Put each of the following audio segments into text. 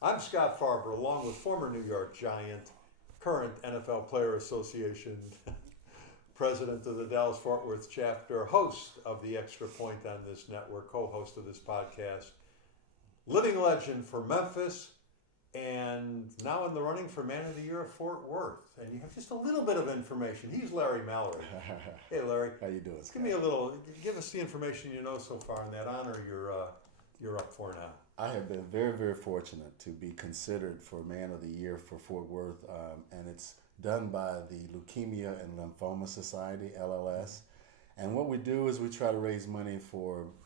I'm Scott Farber, along with former New York Giant, current NFL Player Association president of the Dallas Fort Worth chapter, host of the Extra Point on this network, co host of this podcast, living legend for Memphis, and now in the running for Man of the Year of Fort Worth. And you have just a little bit of information. He's Larry Mallory. Hey, Larry. How you doing? Give us the information you know so far in that honor you're up for now. I have been very, very fortunate to be considered for Man of the Year for Fort Worth, and it's done by the Leukemia and Lymphoma Society, LLS. And what we do is we try to raise money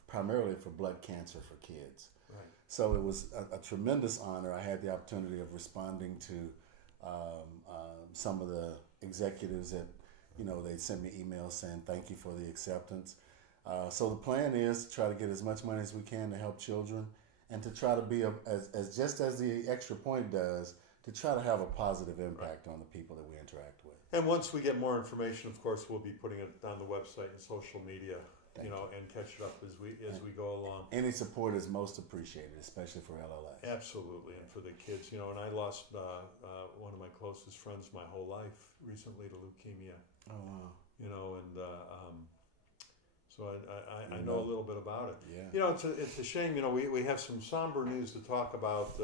primarily for blood cancer for kids. Right. So it was a tremendous honor. I had the opportunity of responding to some of the executives that, they'd send me emails saying thank you for the acceptance. So the plan is to try to get as much money as we can to help children and to try to be, as just as the Extra Point does, to try to have a positive impact on the people that we interact with. And once we get more information, of course, we'll be putting it on the website and social media, Thank you. and catch it up as we go along. Any support is most appreciated, especially for LLS. Absolutely, and for the kids, and I lost one of my closest friends my whole life recently to leukemia. Oh, wow. So I know a little bit about it. Yeah. It's a shame. We have some somber news to talk about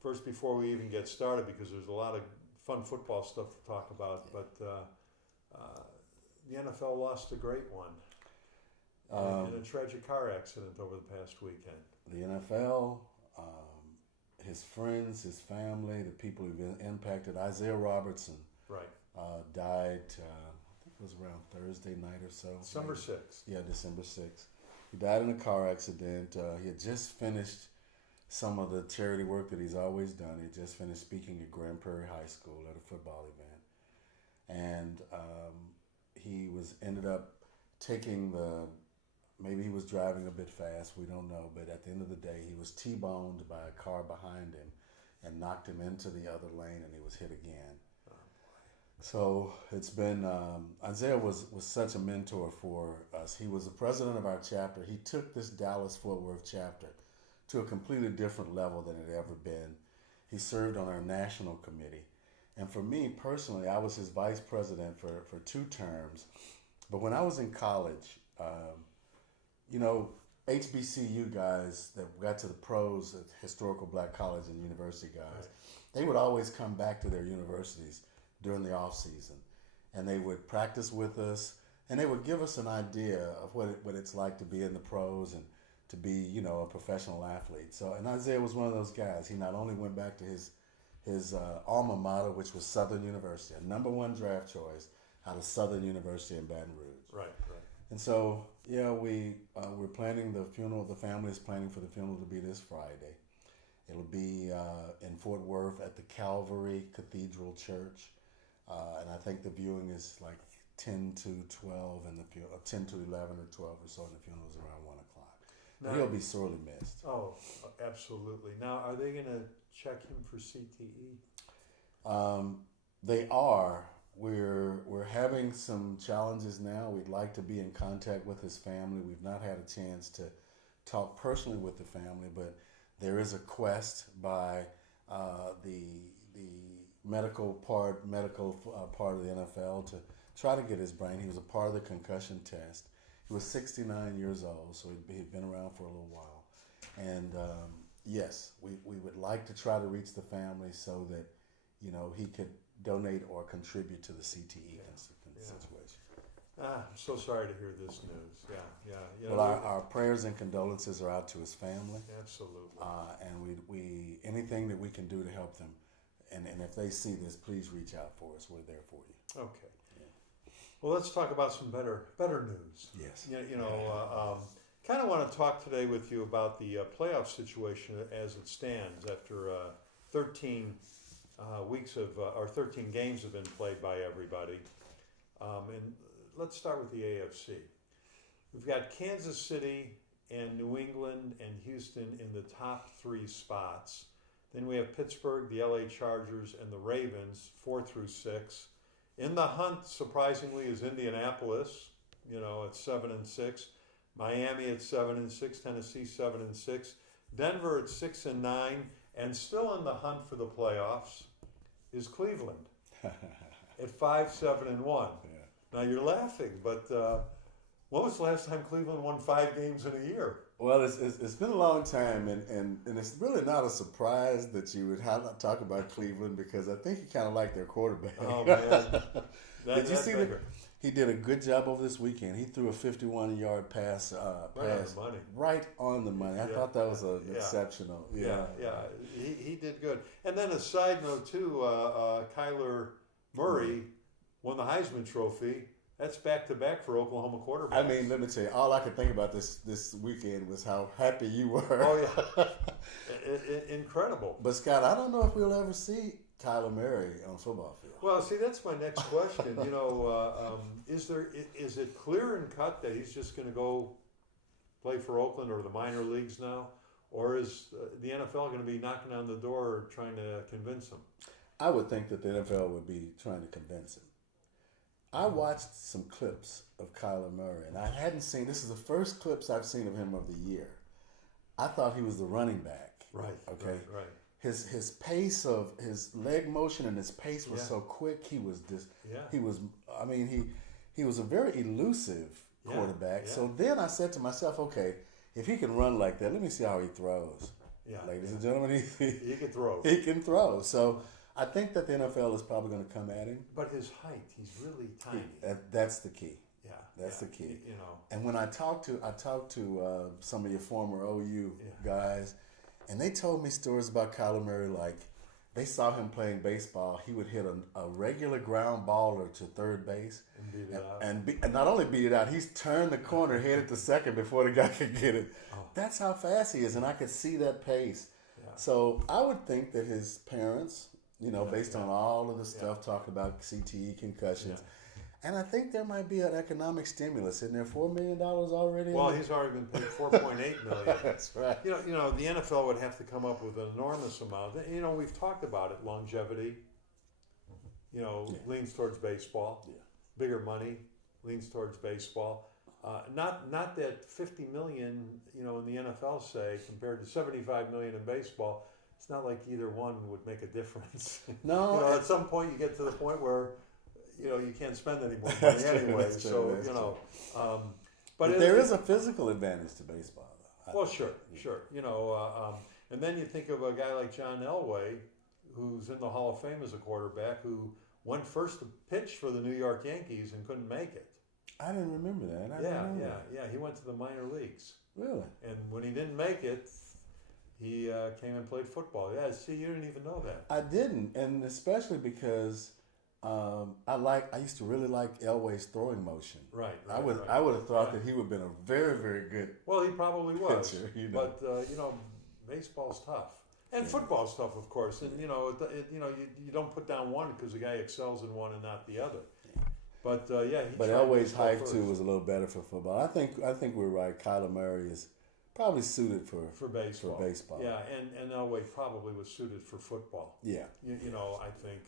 first before we even get started, because there's a lot of fun football stuff to talk about. But the NFL lost a great one in a tragic car accident over the past weekend. The NFL, his friends, his family, the people who've been impacted. Isaiah Robertson, Right. Died. I think it was around Thursday night or so. December 6th. Yeah, December 6th. He died in a car accident. He had just finished some of the charity work that he's always done. He just finished speaking at Grand Prairie High School at a football event, and he ended up taking maybe he was driving a bit fast. We don't know, but at the end of the day, he was T-boned by a car behind him and knocked him into the other lane, and he was hit again. So it's been, Isaiah was such a mentor for us. He was the president of our chapter. He took this Dallas-Fort Worth chapter to a completely different level than it had ever been. He served on our national committee. And for me personally, I was his vice president for 2 terms. But when I was in college, HBCU guys that got to the pros at historical black college and university guys, they would always come back to their universities during the off season, and they would practice with us, and they would give us an idea of what it's like to be in the pros and to be, a professional athlete. So, and Isaiah was one of those guys. He not only went back to his alma mater, which was Southern University, a #1 draft choice out of Southern University in Baton Rouge. Right. And so, we're planning the funeral. The family is planning for the funeral to be this Friday. It'll be in Fort Worth at the Calvary Cathedral Church. And I think the viewing is like 10 to 12, and 10 to 11 or 12 or so, and the funeral is around 1 o'clock. Now, he'll be sorely missed. Oh, absolutely. Now, are they going to check him for CTE? They are. We're having some challenges now. We'd like to be in contact with his family. We've not had a chance to talk personally with the family, but there is a quest by the medical part of the NFL to try to get his brain. He was a part of the concussion test. He was 69 years old, so he'd been around for a little while. And yes, we would like to try to reach the family so that he could donate or contribute to the CTE situation. I'm so sorry to hear this news. Yeah. Well, our prayers and condolences are out to his family. Absolutely. And we anything that we can do to help them. And if they see this, please reach out for us. We're there for you. Okay. Yeah. Well, let's talk about some better news. Yes. Kind of want to talk today with you about the playoff situation as it stands after 13 weeks of or 13 games have been played by everybody. And let's start with the AFC. We've got Kansas City and New England and Houston in the top 3 spots. Then we have Pittsburgh, the LA Chargers, and the Ravens, 4 through 6. In the hunt, surprisingly, is Indianapolis, at 7-6. Miami at 7-6. Tennessee 7-6. Denver at 6-9. And still in the hunt for the playoffs is Cleveland at 5-7-1. Yeah. Now you're laughing, but when was the last time Cleveland won 5 games in a year? Well, it's been a long time, and it's really not a surprise that you would talk about Cleveland because I think you kind of like their quarterback. Oh man, Did you see that? He did a good job over this weekend. He threw a 51-yard pass, right on the money. I thought that was exceptional. Yeah. He did good. And then a side note too, Kyler Murray won the Heisman Trophy. That's back-to-back for Oklahoma quarterbacks. I mean, let me tell you, all I could think about this weekend was how happy you were. Oh yeah, incredible. But Scott, I don't know if we'll ever see Kyler Murray on a football field. Well, see, that's my next question. Is it clear and cut that he's just going to go play for Oakland or the minor leagues now, or is the NFL going to be knocking on the door trying to convince him? I would think that the NFL would be trying to convince him. I watched some clips of Kyler Murray, and I hadn't seen. This is the first clips I've seen of him of the year. I thought he was the running back. Right. Okay. Right. His pace of his leg motion and his pace was so quick. He was just. Yeah. He was. I mean, he was a very elusive quarterback. Yeah. So then I said to myself, okay, if he can run like that, let me see how he throws. Yeah. Ladies and gentlemen, he can throw. He can throw. So I think that the NFL is probably going to come at him. But his height, he's really tiny. That's the key. Yeah. That's the key. You know. And when I talked to some of your former OU guys, and they told me stories about Kyler Murray, like they saw him playing baseball. He would hit a regular ground baller to third base and beat it out. And not only beat it out, he's turned the corner, headed to second before the guy could get it. Oh. That's how fast he is, and I could see that pace. Yeah. So I would think that his parents, based on all of the stuff talking about CTE, concussions, and I think there might be an economic stimulus. Isn't there $4 million already? Well, he's already been paid $4.8 million. That's right. The NFL would have to come up with an enormous amount. We've talked about it. Longevity. Leans towards baseball. Yeah. Bigger money leans towards baseball. Not that $50 million, in the NFL say compared to $75 million in baseball. It's not like either one would make a difference. No. At some point you get to the point where you can't spend any more money anyway. But there is a physical advantage to baseball, though. Well, sure. And then you think of a guy like John Elway, who's in the Hall of Fame as a quarterback, who went first to pitch for the New York Yankees and couldn't make it. I didn't remember that. Yeah. He went to the minor leagues. Really? And when he didn't make it, he came and played football. Yeah, see, you didn't even know that. I didn't, and especially because I used to really like Elway's throwing motion. Right. I would have thought that he would have been a very, very good. Well, he probably was. Pitcher, But baseball's tough, and football's tough, of course. And you don't put down one because the guy excels in one and not the other. Yeah. But But Elway's height too was a little better for football. I think we're right. Kyler Murray is probably suited for baseball. Yeah, and Elway probably was suited for football. Yeah. I think.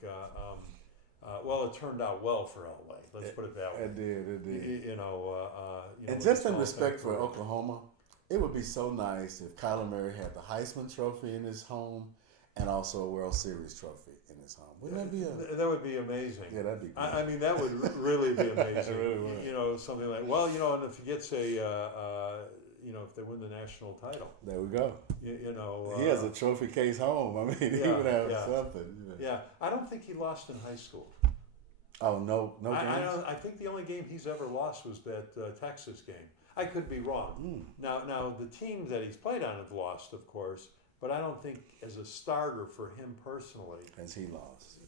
Well, it turned out well for Elway. Let's put it that way. It did. And just in respect for Oklahoma, it would be so nice if Kyler Murray had the Heisman Trophy in his home and also a World Series trophy in his home. Wouldn't that be that would be amazing. Yeah, that'd be good. I mean, that would really be amazing. It really would. Something like, and if he gets if they win the national title. There we go. He has a trophy case home. I mean, he would have something. Yeah, I don't think he lost in high school. Oh, no games? I think the only game he's ever lost was that Texas game. I could be wrong. Now the team that he's played on have lost, of course, but I don't think as a starter for him personally has he lost.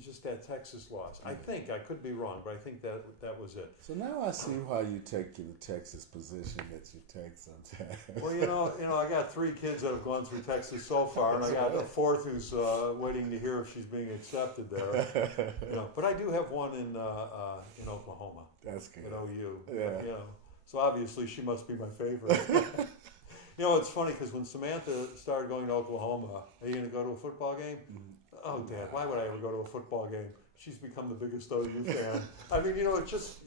Just that Texas loss. I think I could be wrong, but I think that was it. So now I see why you take the Texas position that you take sometimes. Well, I got 3 kids that have gone through Texas so far, and I got a 4th who's waiting to hear if she's being accepted there. But I do have one in Oklahoma. That's good. At OU. Yeah. So obviously she must be my favorite. You know, it's funny because when Samantha started going to Oklahoma, are you going to go to a football game? Oh, Dad, why would I ever go to a football game? She's become the biggest OU fan. I mean, you know, it just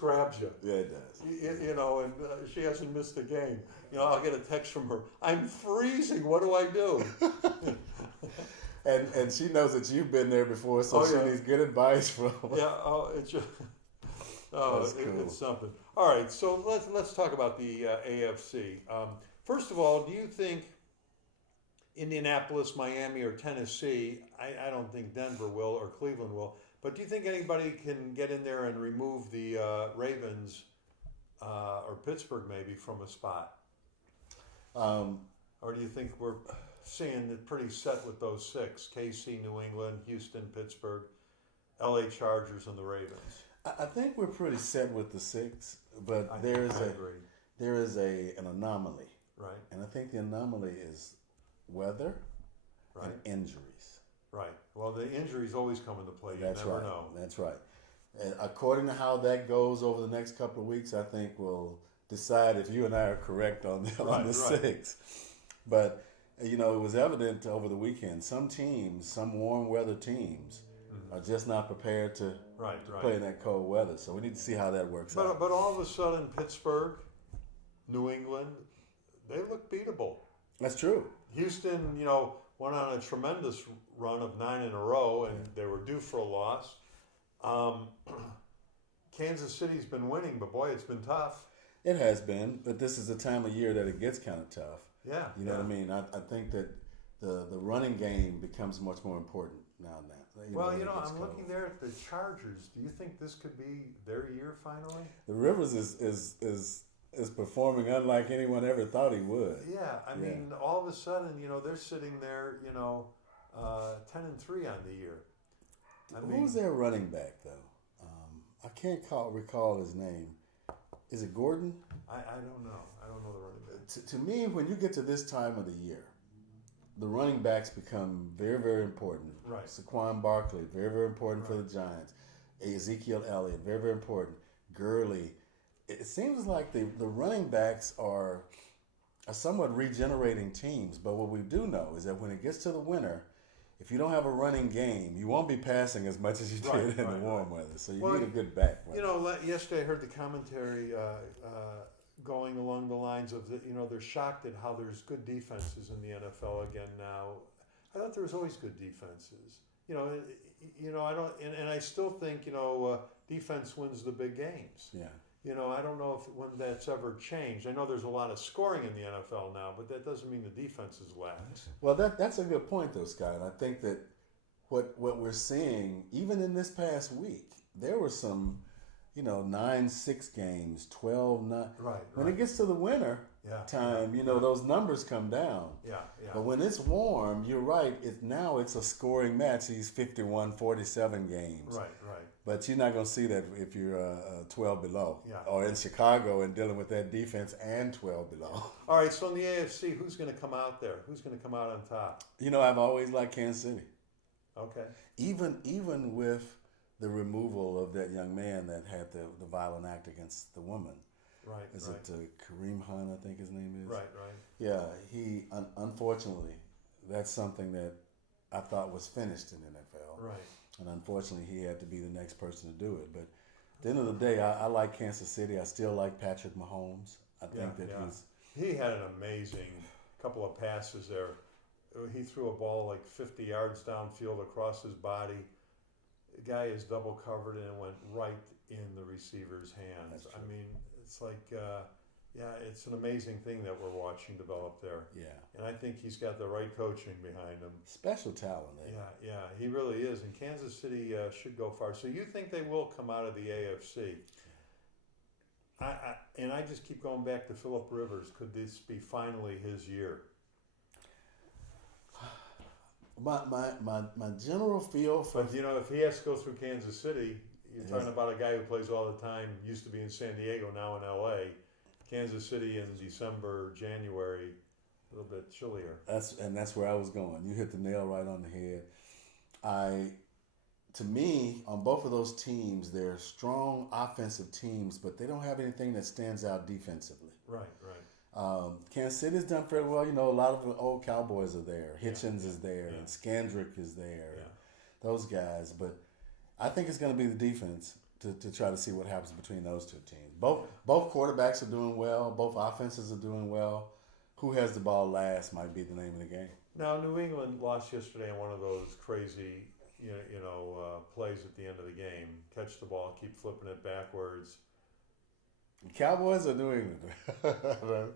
grabs you. Yeah, it does. You know, and she hasn't missed a game. You know, I'll get a text from her. I'm freezing. What do I do? And she knows that you've been there before, so Oh, she yeah. needs good advice from. Yeah. Oh, it's just. Oh, That's cool. it's something. All right, so let's talk about the AFC. First of all, do you think Indianapolis, Miami, or Tennessee? I don't think Denver will or Cleveland will. But do you think anybody can get in there and remove the Ravens or Pittsburgh maybe from a spot? Or do you think we're seeing it pretty set with those six: KC, New England, Houston, Pittsburgh, LA Chargers, and the Ravens? I think we're pretty set with the six, but I there is agree. an anomaly, Right, and I think the anomaly is weather right, and injuries. right. Well, the injuries always come into play. You That's never right. know. That's right. And according to how that goes over the next couple of weeks, I think we'll decide if you and I are correct on the Right, right. six. But you know, it was evident over the weekend. Some teams, some warm weather teams, are just not prepared to Right, play right. in that cold weather. So we need to see how that works out. But all of a sudden, Pittsburgh, New England, they look beatable. That's true. Houston, you know, went on a tremendous run of 9 in a row, and they were due for a loss. Kansas City's been winning, but boy, it's been tough. It has been, but this is the time of year that it gets kind of tough. Yeah, You know yeah. what I mean? I think that the running game becomes much more important now. Well, when you it know, gets I'm cold. looking there at the Chargers. Do you think this could be their year finally? The Rivers is performing unlike anyone ever thought he would. Yeah, I Yeah. mean, all of a sudden, you know, they're sitting there, you know, 10-3 on the year. Who's their running back though? I can't recall his name. Is it Gordon? I don't know. I don't know the running back. To me, when you get to this time of the year, the running backs become very, very important. Right. Saquon Barkley, very, very important for Right. the Giants. Ezekiel Elliott, very, very important. Gurley. It seems like the running backs are somewhat regenerating teams. But what we do know is that when it gets to the winter, if you don't have a running game, you won't be passing as much as you Right, did in right, the warm right. weather. So you Well, need a good back. You know, yesterday I heard the commentary going along the lines of, you know, they're shocked at how there's good defenses in the NFL again now. I thought there was always good defenses. You know, I don't, and I still think, you know, defense wins the big games. Yeah. You know, I don't know if when that's ever changed. I know there's a lot of scoring in the NFL now, but that doesn't mean the defense is lax. Well, that's a good point, though, Scott. And I think that what we're seeing, even in this past week, there were some, 9-6 games, 12-9. Right. When it gets to the winter Yeah. time, those numbers come down. Yeah. Yeah. But when it's warm, you're right. It's a scoring match. These 51-47 games. Right. But you're not going to see that if you're 12 below. Yeah. Or in Chicago and dealing with that defense and 12 below. All right. So in the AFC, who's going to come out there? Who's going to come out on top? I've always liked Kansas City. Okay. Even with the removal of that young man that had the violent act against the woman. Right. Is right. it Kareem Hunt, I think his name is? Right. Yeah, he, unfortunately, that's something that I thought was finished in the NFL. Right. And unfortunately, he had to be the next person to do it. But at the end of the day, I like Kansas City. I still like Patrick Mahomes. I think he's... He had an amazing couple of passes there. He threw a ball like 50 yards downfield across his body. The guy is double covered and it went right in the receiver's hands. I mean, it's like, it's an amazing thing that we're watching develop there. Yeah. And I think he's got the right coaching behind him. Special talent. Eh? Yeah, he really is. And Kansas City should go far. So you think they will come out of the AFC? I just keep going back to Phillip Rivers. Could this be finally his year? My general feel for... But, if he has to go through Kansas City, you're Yes. talking about a guy who plays all the time, used to be in San Diego, now in L.A. Kansas City in December, January, a little bit chillier. That's where I was going. You hit the nail right on the head. To me, on both of those teams, they're strong offensive teams, but they don't have anything that stands out defensively. Right. Kansas City's done fairly well. You know, a lot of the old Cowboys are there. Hitchens is there, and Scandrick is there. Yeah. Those guys. But I think it's going to be the defense to try to see what happens between those two teams. Both quarterbacks are doing well. Both offenses are doing well. Who has the ball last might be the name of the game. Now, New England lost yesterday in one of those crazy, plays at the end of the game. Catch the ball, keep flipping it backwards. Cowboys or New England?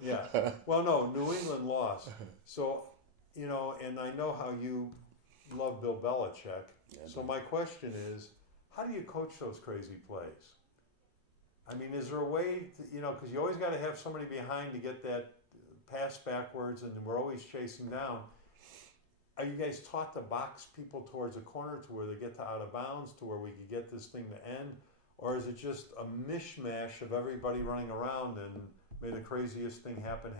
Yeah. Well, no, New England lost. So, and I know how you love Bill Belichick. Yeah, So my question is, how do you coach those crazy plays? I mean, is there a way to, because you always got to have somebody behind to get that pass backwards, and we're always chasing down. Are you guys taught to box people towards a corner to where they get to out of bounds, to where we could get this thing to end? Or is it just a mishmash of everybody running around and may the craziest thing happen?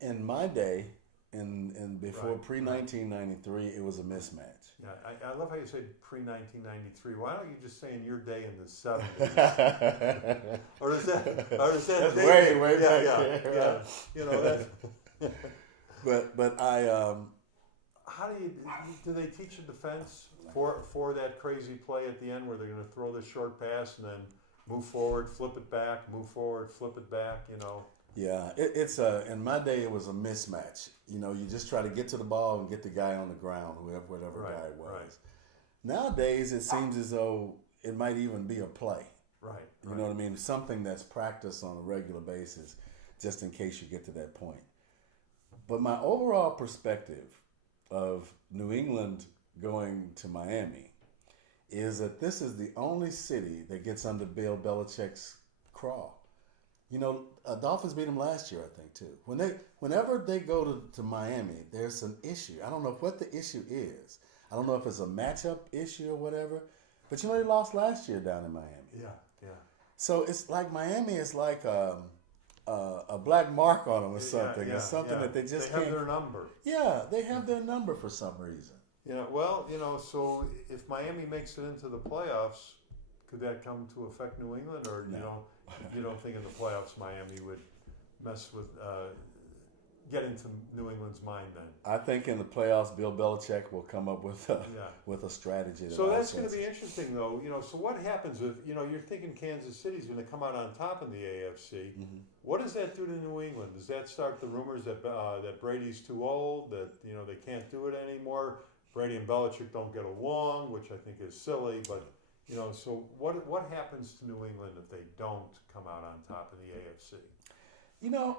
In my day, in before Right, pre-1993, it was a mismatch. Yeah, I love how you say pre-1993. Why don't you just say in your day in the 70s? or is that That's date? way back yeah, there. that's. But I How do they teach a defense for that crazy play at the end where they're going to throw this short pass and then move forward, flip it back, move forward, flip it back? Yeah, it's in my day it was a mismatch. You just try to get to the ball and get the guy on the ground, whatever guy it was. Right. Nowadays it seems as though it might even be a play. Right. You know what I mean? Something that's practiced on a regular basis, just in case you get to that point. But my overall perspective of New England going to Miami is that this is the only city that gets under Bill Belichick's crawl. Dolphins beat them last year, I think, too. Whenever they go to Miami, there's an issue. I don't know what the issue is. I don't know if it's a matchup issue or whatever. But they lost last year down in Miami. Yeah. So it's like Miami is like a black mark on them or something. Yeah, It's something that they just have can't. their number. Yeah, they have their number for some reason. So if Miami makes it into the playoffs, could that come to affect New England, or No. you don't think in the playoffs Miami would mess with get into New England's mind then? I think in the playoffs, Bill Belichick will come up with a strategy. So that's going to be interesting, though. So what happens if you're thinking Kansas City's going to come out on top in the AFC? Mm-hmm. What does that do to New England? Does that start the rumors that that Brady's too old, that they can't do it anymore? Brady and Belichick don't get along, which I think is silly, but. So what happens to New England if they don't come out on top in the AFC?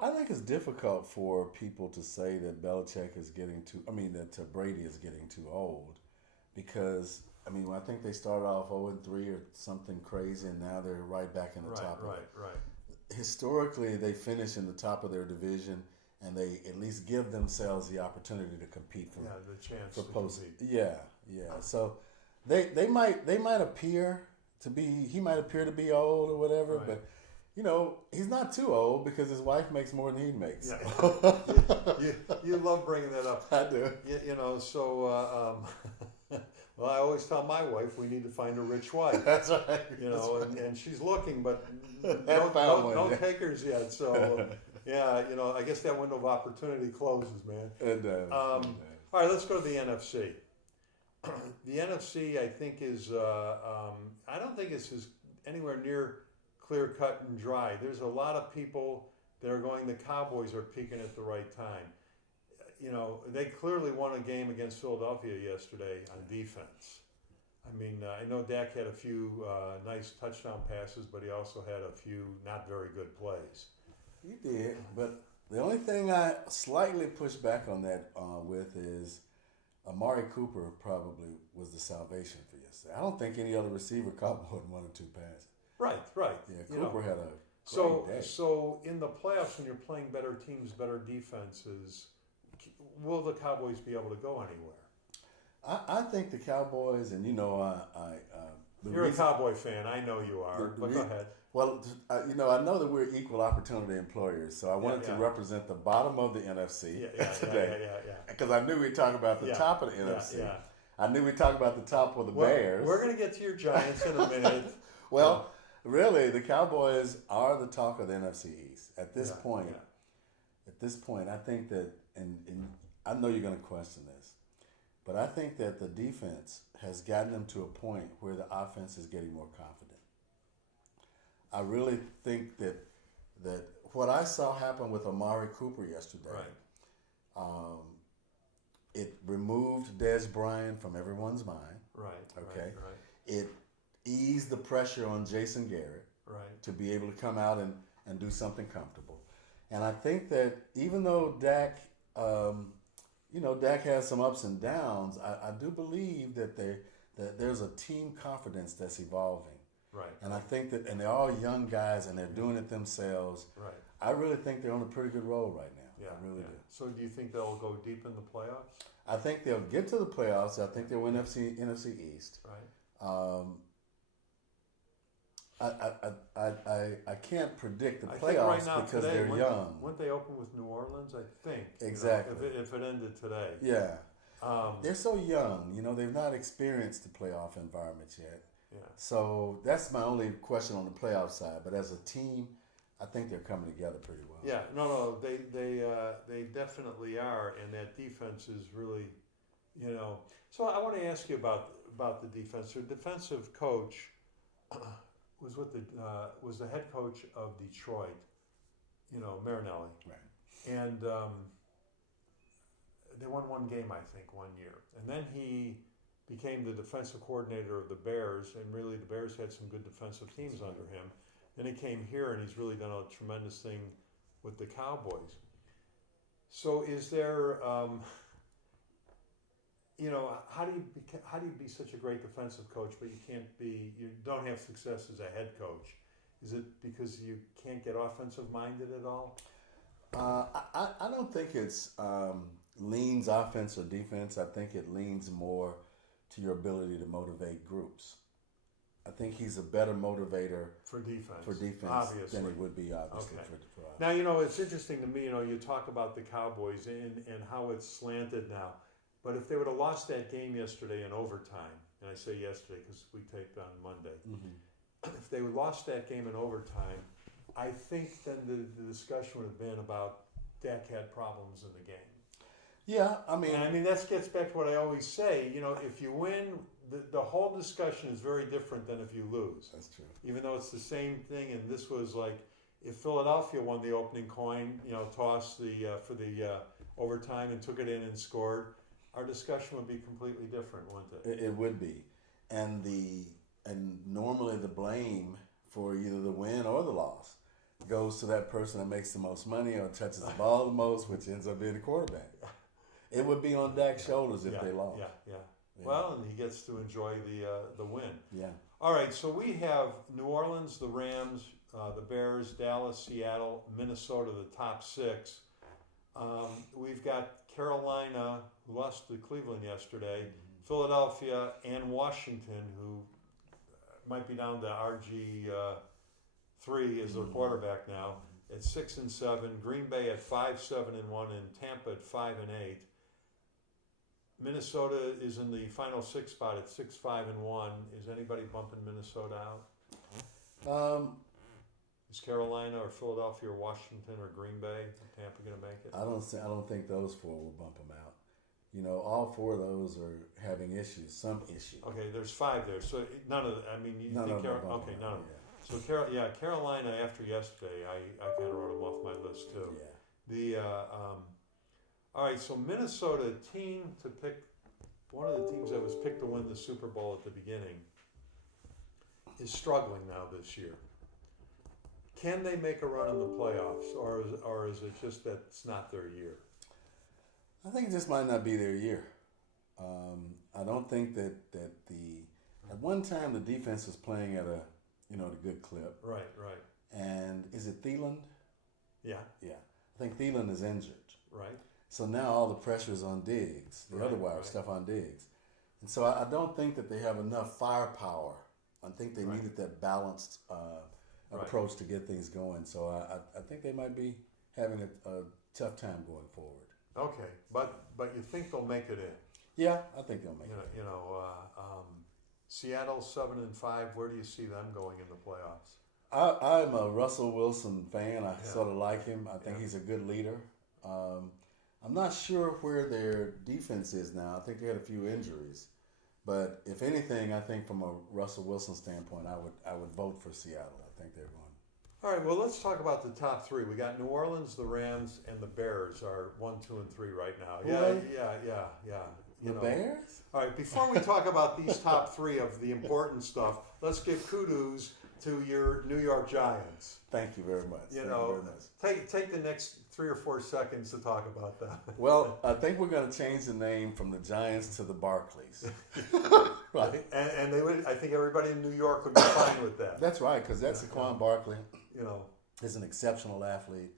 I think it's difficult for people to say that Belichick is getting that Brady is getting too old, because I think they started off 0-3 or something crazy, and now they're right back in the top. Right. Historically, they finish in the top of their division, and they at least give themselves the opportunity to compete for the chance for to post. compete. Yeah. So. They might appear to be, he might appear to be old or whatever, Right. but he's not too old because his wife makes more than he makes. Yeah. you love bringing that up. I do. Well, I always tell my wife we need to find a rich wife. That's right. And she's looking, but no takers yet. So yeah, I guess that window of opportunity closes, man. It does. All right, let's go to the NFC. The NFC, I think, is I don't think it's anywhere near clear cut and dry. There's a lot of people that are going. The Cowboys are peaking at the right time. They clearly won a game against Philadelphia yesterday on defense. I know Dak had a few nice touchdown passes, but he also had a few not very good plays. He did, but the only thing I slightly push back on that with is Amari Cooper probably was the salvation for yesterday. I don't think any other receiver caught more than 1 or 2 passes. Right. Yeah, Cooper had a great day. So in the playoffs, when you're playing better teams, better defenses, will the Cowboys be able to go anywhere? I think the Cowboys, and you're a Cowboy fan. I know you are, but go ahead. Well, I know that we're equal opportunity employers, so I wanted to represent the bottom of the NFC today. Because I knew we'd talk about the top of the NFC. Yeah. I knew we'd talk about the top of the Bears. We're going to get to your Giants in a minute. Well, really, the Cowboys are the talk of the NFC East at this point. Yeah. at this point, I think that, and I know you're going to question this, but I think that the defense has gotten them to a point where the offense is getting more confident. I really think that what I saw happen with Amari Cooper yesterday, Right. It removed Des Bryant from everyone's mind. Right. Okay. Right. It eased the pressure on Jason Garrett Right. to be able to come out and do something comfortable. And I think that even though Dak, Dak has some ups and downs, I do believe that there's a team confidence that's evolving. Right. And I think that, and they're all young guys and they're doing it themselves. Right. I really think they're on a pretty good roll right now. Yeah. I really do. So do you think they'll go deep in the playoffs? I think they'll get to the playoffs. I think they'll win NFC East. Right. I can't predict the I think playoffs right now because today, they're young. Wouldn't they open with New Orleans? I think. Exactly. If it ended today. Yeah. Um, They're so young. They've not experienced the playoff environments yet. yeah. So that's my only question on the playoff side. But as a team, I think they're coming together pretty well. Yeah. No. They definitely are, and that defense is really, So I want to ask you about the defense. Their defensive coach was the head coach of Detroit, Marinelli. Right. And they won one game, I think, one year. And then he became the defensive coordinator of the Bears, and really the Bears had some good defensive teams under him. Then he came here, and he's really done a tremendous thing with the Cowboys. So is there, how do you be such a great defensive coach, but you don't have success as a head coach? Is it because you can't get offensive minded at all? I don't think it's leans offense or defense. I think it leans more to your ability to motivate groups. I think he's a better motivator for defense than he would be obviously Okay. for offense. Now, it's interesting to me, you talk about the Cowboys and how it's slanted now. But if they would have lost that game yesterday in overtime, and I say yesterday because we taped on Monday, if they would lost that game in overtime, I think then the discussion would have been about Dak had problems in the game. Yeah, And that gets back to what I always say. If you win, the whole discussion is very different than if you lose. That's true. Even though it's the same thing, and this was like if Philadelphia won the opening coin, toss for the overtime and took it in and scored, our discussion would be completely different, wouldn't it? It would be, and normally the blame for either the win or the loss goes to that person that makes the most money or touches the ball the most, which ends up being the quarterback. It would be on Dak's shoulders if they lost. Yeah. Well, and he gets to enjoy the win. Yeah. All right, so we have New Orleans, the Rams, the Bears, Dallas, Seattle, Minnesota, the top six. We've got Carolina, who lost to Cleveland yesterday, Philadelphia, and Washington, who might be down to RG3 as their quarterback now, at 6-7. Green Bay at 5-7-1, and Tampa at 5-8. Minnesota is in the final six spot at 6-5-1. Is anybody bumping Minnesota out? Is Carolina or Philadelphia or Washington or Green Bay, Tampa going to make it? I don't think those four will bump them out. All four of those are having issues, some issues. Okay, there's five there. So none of you none think of them. okay, none of them. Yeah. So Carolina after yesterday, I kind of wrote them off my list too. Yeah. All right, so Minnesota, team to pick, one of the teams that was picked to win the Super Bowl at the beginning, is struggling now this year. Can they make a run in the playoffs, or is it just that it's not their year? I think this might not be their year. I don't think that at one time the defense was playing at a good clip. Right. And is it Thielen? Yeah. I think Thielen is injured. Right. So now all the pressure is on Diggs, the other wide stuff on Diggs. And so I don't think that they have enough firepower. I think they needed that balanced approach to get things going. So I think they might be having a tough time going forward. Okay, but you think they'll make it in? Yeah, I think they'll make it. Seattle 7-5. Where do you see them going in the playoffs? I'm a Russell Wilson fan. I sort of like him. I think he's a good leader. I'm not sure where their defense is now. I think they had a few injuries, but if anything, I think from a Russell Wilson standpoint, I would vote for Seattle. I think they're going. All right, well, let's talk about the top three. We got New Orleans, the Rams, and the Bears are 1, 2, and 3 right now. Really? Yeah. The Bears? All right, before we talk about these top three of the important stuff, let's give kudos to your New York Giants. Thank you very much. You know, take the next 3 or 4 seconds to talk about that. Well, I think we're going to change the name from the Giants to the Barclays. Right. And they would. I think everybody in New York would be fine with that. That's right, because that's Saquon Barkley. You know, is an exceptional athlete.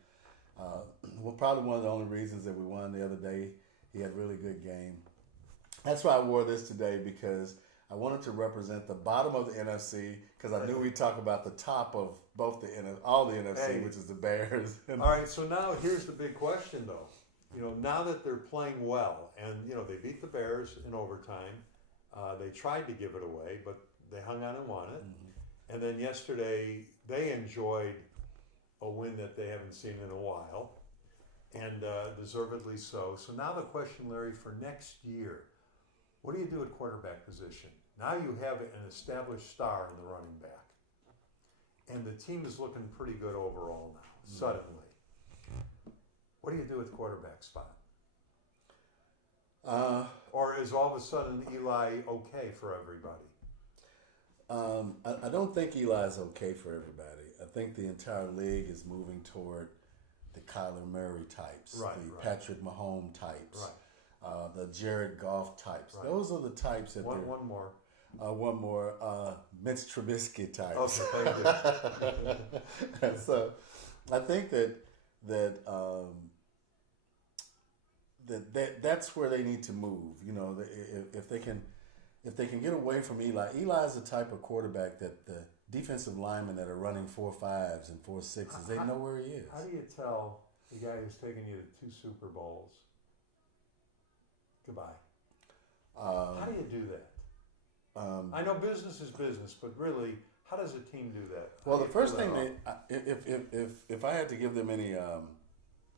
Well, probably one of the only reasons that we won the other day. He had a really good game. That's why I wore this today, because I wanted to represent the bottom of the NFC, because I knew we'd talk about the top of both all the NFC, which is the Bears. All right, so now here's the big question, though. You know, now that they're playing well, and you know they beat the Bears in overtime, they tried to give it away, but they hung on and won it. Mm-hmm. And then yesterday they enjoyed a win that they haven't seen in a while, and deservedly so. So now the question, Larry, for next year, what do you do at quarterback position? Now you have an established star in the running back, and the team is looking pretty good overall now, suddenly. What do you do at the quarterback spot? Or is all of a sudden Eli okay for everybody? I don't think Eli's okay for everybody. I think the entire league is moving toward the Kyler Murray types, Patrick Mahomes types, the Jared Goff types. Right. Those are the types that one more. One more, Mitch Trubisky types. Okay, thank you. And so, I think that's where they need to move. You know, if they can get away from Eli. Eli is the type of quarterback that the defensive linemen that are running 4.5s and 4.6s, they know where he is. How do you tell the guy who's taken you to 2 Super Bowls goodbye? How do you do that? I know business is business, but really, how does a team do that? Well, the first thing if I had to give them any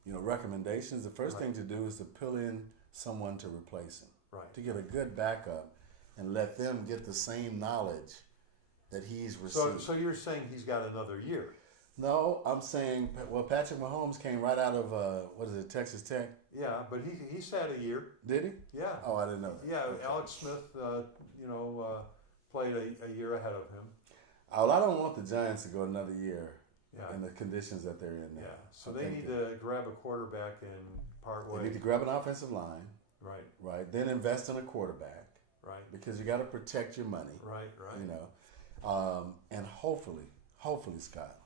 recommendations, the first thing to do is to pull in someone to replace him, to get a good backup, and let them get the same knowledge that he's received. So you're saying he's got another year? No, I'm saying, well, Patrick Mahomes came right out of Texas Tech. Yeah, but he sat a year. Did he? Yeah. Oh, I didn't know that. Yeah, okay. Alex Smith, played a year ahead of him. Well, I don't want the Giants to go another year in the conditions that they're in now. Yeah, so they need to grab a quarterback and part ways. They need to grab an offensive line. Right. Then invest in a quarterback. Right. Because you got to protect your money. Right. You know, and hopefully, Scott,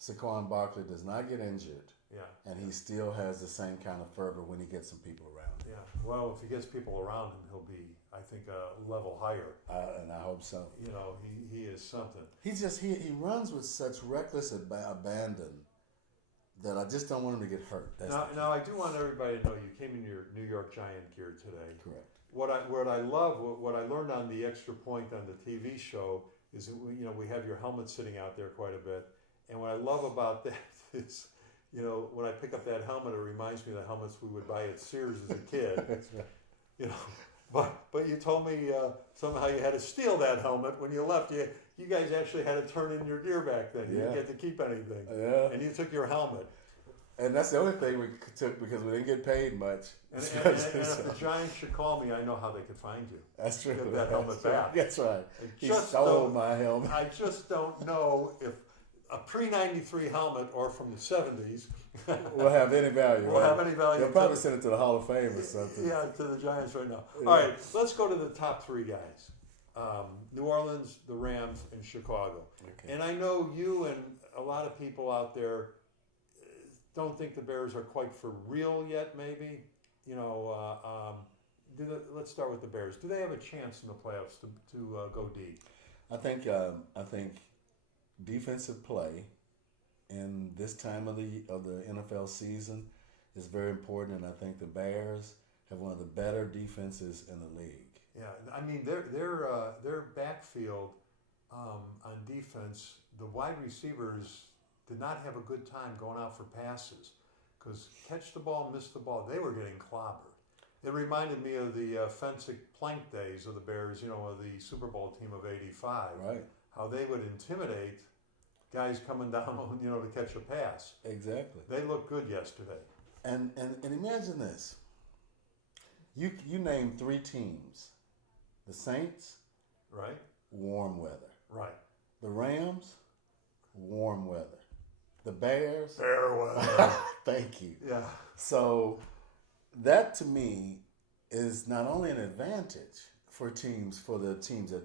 Saquon Barkley does not get injured. Yeah. And he still has the same kind of fervor when he gets some people around him. Yeah. Well, if he gets people around him, he'll be, I think, a level higher. And I hope so. You know, he is something. He's just he runs with such reckless abandon that I just don't want him to get hurt. Now I do want everybody to know you came in your New York Giant gear today. Correct. What I love, what I learned on the Extra Point on the TV show is that we have your helmet sitting out there quite a bit, and what I love about that is, when I pick up that helmet, it reminds me of the helmets we would buy at Sears as a kid. That's right. But you told me somehow you had to steal that helmet when you left. You guys actually had to turn in your gear back then. You didn't get to keep anything. Yeah. And you took your helmet. And that's the only thing we took because we didn't get paid much. And if the Giants should call me, I know how they could find you. That's true. Get that helmet back. That's right. He stole my helmet. I just don't know if a pre-93 helmet or from the 70s will have any value. They'll probably send it to the Hall of Fame or something. Yeah, to the Giants right now. Yeah. All right, let's go to the top 3 guys. New Orleans, the Rams, and Chicago. Okay. And I know you and a lot of people out there don't think the Bears are quite for real yet, maybe. Let's start with the Bears. Do they have a chance in the playoffs to go deep? I think defensive play in this time of the NFL season is very important, and I think the Bears have one of the better defenses in the league. Yeah, I mean their backfield on defense, the wide receivers did not have a good time going out for passes because catch the ball, miss the ball, they were getting clobbered. It reminded me of the Fensick Plank days of the Bears, of the Super Bowl team of '85. Right. How they would intimidate guys coming down, to catch a pass. Exactly. They looked good yesterday. And imagine this. You name 3 teams. The Saints, Right? warm weather. Right. The Rams, warm weather. The Bears, Fair weather. thank you. Yeah. So that to me is not only an advantage for the teams that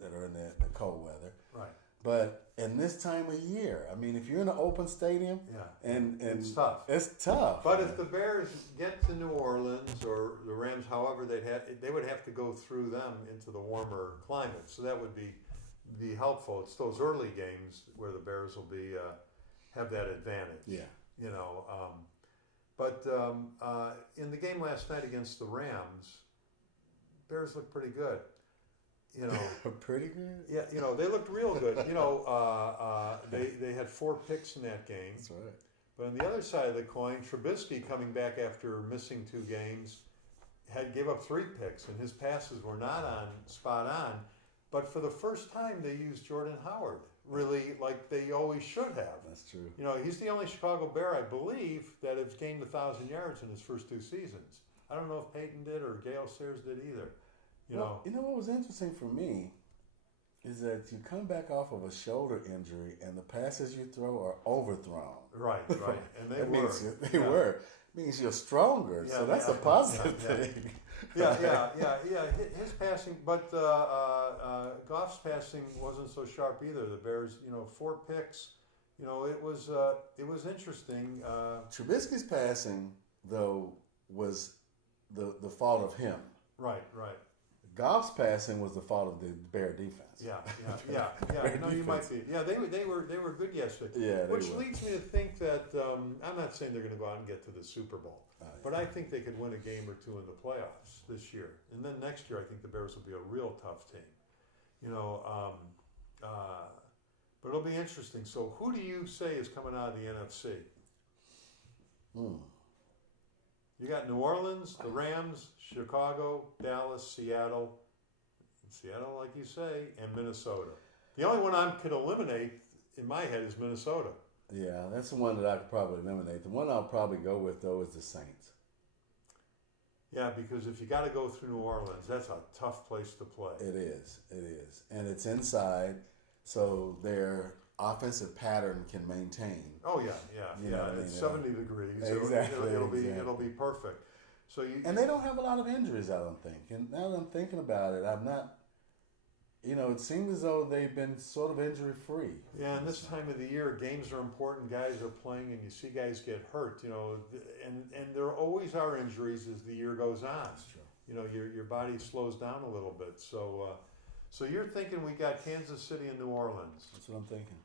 that are in the cold weather, Right. but in this time of year, I mean, if you're in an open stadium, Yeah. and It's tough. It's tough. But if the Bears get to New Orleans or the Rams, however they would have to go through them into the warmer climate. So that would be helpful. It's those early games where the Bears will be have that advantage. Yeah. But in the game last night against the Rams, Bears looked pretty good. Pretty good. Yeah, they looked real good. They had 4 picks in that game. That's right. But on the other side of the coin, Trubisky coming back after missing 2 games gave up 3 picks, and his passes were not spot on. But for the first time, they used Jordan Howard really like they always should have. That's true. He's the only Chicago Bear, I believe, that has gained 1,000 yards in his first 2 seasons. I don't know if Peyton did or Gale Sayers did either. Well, what was interesting for me is that you come back off of a shoulder injury and the passes you throw are overthrown. Right, and they That were. means they were. Means you're stronger, so that's a positive thing. Yeah. His passing, but Goff's passing wasn't so sharp either. The Bears, 4 picks. It was interesting. Trubisky's passing, though, was the fault of him. Right. Goff's passing was the fault of the Bear defense. Yeah. You might be. Yeah, they were good yesterday. Yeah, which leads me to think that I'm not saying they're going to go out and get to the Super Bowl, but I think they could win a game or 2 in the playoffs this year, and then next year I think the Bears will be a real tough team. But it'll be interesting. So, who do you say is coming out of the NFC? You got New Orleans, the Rams, Chicago, Dallas, Seattle, like you say, and Minnesota. The only one I could eliminate in my head is Minnesota. Yeah, that's the one that I could probably eliminate. The one I'll probably go with, though, is the Saints. Yeah, because if you got to go through New Orleans, that's a tough place to play. It is. And it's inside, so their offensive pattern can maintain. Oh, yeah. It's 70 degrees. Exactly. It'll be perfect. And they don't have a lot of injuries, I don't think. And now that I'm thinking about it, I'm not. It seems as though they've been sort of injury free. Yeah, and this time of the year, games are important. Guys are playing, and you see guys get hurt. And there always are injuries as the year goes on. That's true. Your body slows down a little bit. So you're thinking we got Kansas City and New Orleans. That's what I'm thinking.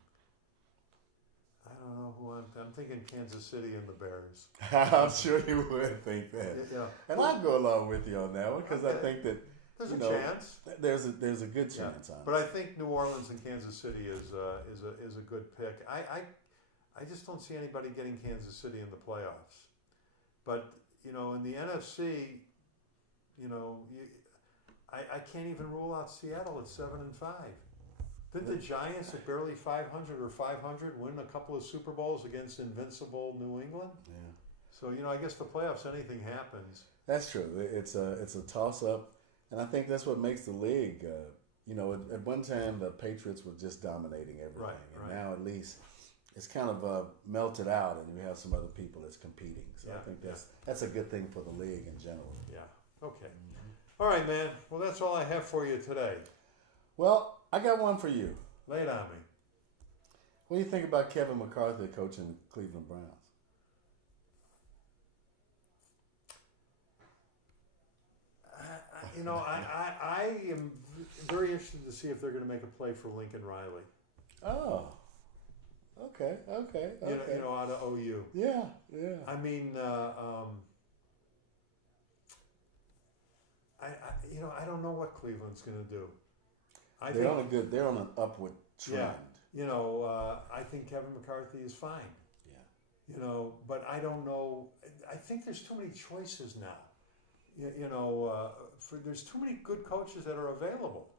I don't know who I'm thinking Kansas City and the Bears. I'm sure you would think that. Yeah. And I'll go along with you on that one because I think that there's a chance. There's a good chance on it. But I think New Orleans and Kansas City is a good pick. I just don't see anybody getting Kansas City in the playoffs. But in the NFC, I can't even rule out Seattle at 7-5. Didn't the Giants at barely 500 or 500 win a couple of Super Bowls against invincible New England? Yeah. So I guess the playoffs, anything happens. That's true. It's a toss up, and I think that's what makes the league. At one time the Patriots were just dominating everything, and now at least it's kind of melted out, and you have some other people that's competing. So I think that's a good thing for the league in general. Yeah. Okay. All right, man. Well, that's all I have for you today. Well, I got one for you. Lay it on me. What do you think about Kevin McCarthy coaching the Cleveland Browns? I am very interested to see if they're going to make a play for Lincoln Riley. Oh, okay. Out of OU. Yeah. I mean, I don't know what Cleveland's going to do. They're on an upward trend. Yeah. I think Kevin McCarthy is fine. Yeah. you know, but I don't know. I think there's too many choices now. There's too many good coaches that are available.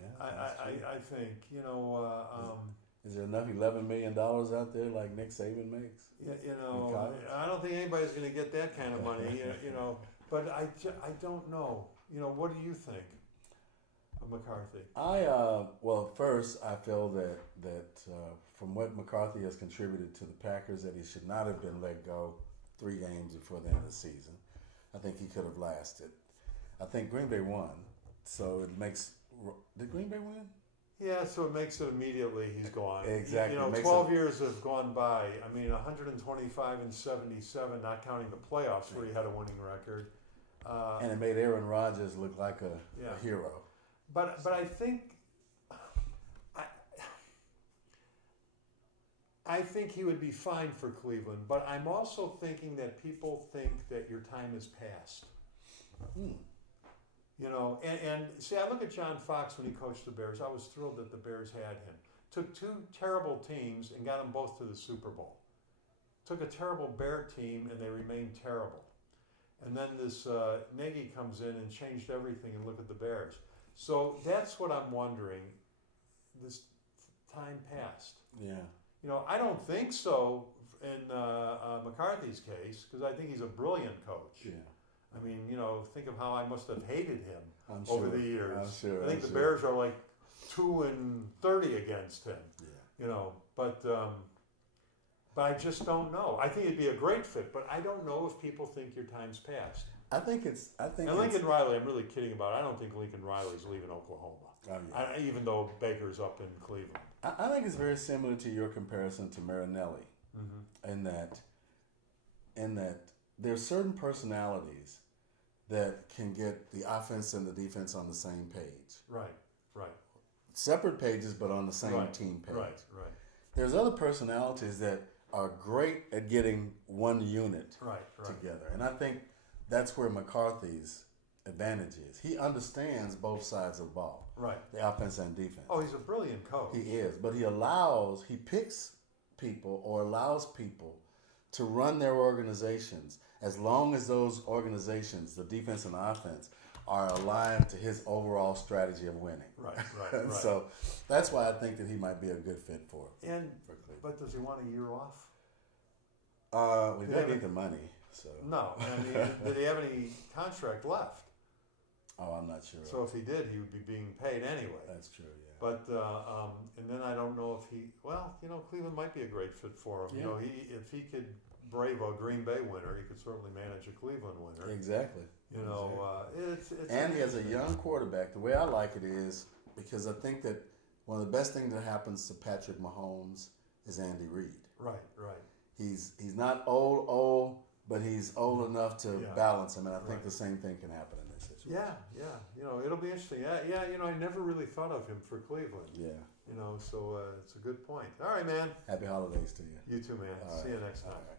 Yeah, I think, is there enough $11 million out there like Nick Saban makes? I don't think anybody's going to get that kind of money, but I don't know. What do you think of McCarthy? Well, first, I feel that from what McCarthy has contributed to the Packers, that he should not have been let go 3 games before the end of the season. I think he could have lasted. I think Green Bay won, so it makes. Did Green Bay win? Yeah, so it makes it immediately he's gone. Exactly. 12 years have gone by. I mean, 125 and 77, not counting the playoffs where he had a winning record. And it made Aaron Rodgers look like a hero. But I think I think he would be fine for Cleveland. But I'm also thinking that people think that your time has passed. And see, I look at John Fox when he coached the Bears. I was thrilled that the Bears had him. Took 2 terrible teams and got them both to the Super Bowl. Took a terrible Bear team and they remained terrible. And then this Nagy comes in and changed everything, and look at the Bears. So that's what I'm wondering. This time passed. Yeah. I don't think so in McCarthy's case, because I think he's a brilliant coach. Yeah. I mean, think of how I must have hated him over the years. I'm sure. I think the Bears are like 2-30 against him. Yeah. But I just don't know. I think it'd be a great fit, but I don't know if people think your time's passed. And Lincoln Riley, I'm really kidding about it. I don't think Lincoln Riley's leaving Oklahoma. Oh, yeah. Even though Baker's up in Cleveland. I think it's very similar to your comparison to Marinelli, in that there are certain personalities that can get the offense and the defense on the same page. Right. Separate pages, but on the same team page. Right. There's other personalities that are great at getting one unit together. And I think that's where McCarthy's advantage is. He understands both sides of the ball. Right. The offense and defense. Oh, he's a brilliant coach. He is. But he picks people or allows people to run their organizations as long as those organizations, the defense and the offense, are aligned to his overall strategy of winning. Right. So that's why I think that he might be a good fit for Cleveland. But does he want a year off? We don't need the money. So. No. I mean, did he have any contract left? Oh, I'm not sure. So if he did, he would be being paid anyway. That's true, yeah. But and then I don't know if Cleveland might be a great fit for him. Yeah. If he could brave a Green Bay winner, he could certainly manage a Cleveland winner. Exactly. It's and he has a young quarterback. The way I like it is because I think that one of the best things that happens to Patrick Mahomes is Andy Reid. Right. He's not old, but he's old enough to balance him, and I think the same thing can happen in this situation. Yeah. It'll be interesting. Yeah. I never really thought of him for Cleveland. Yeah. So it's a good point. All right, man. Happy holidays to you. You too, man. See you next time. All right.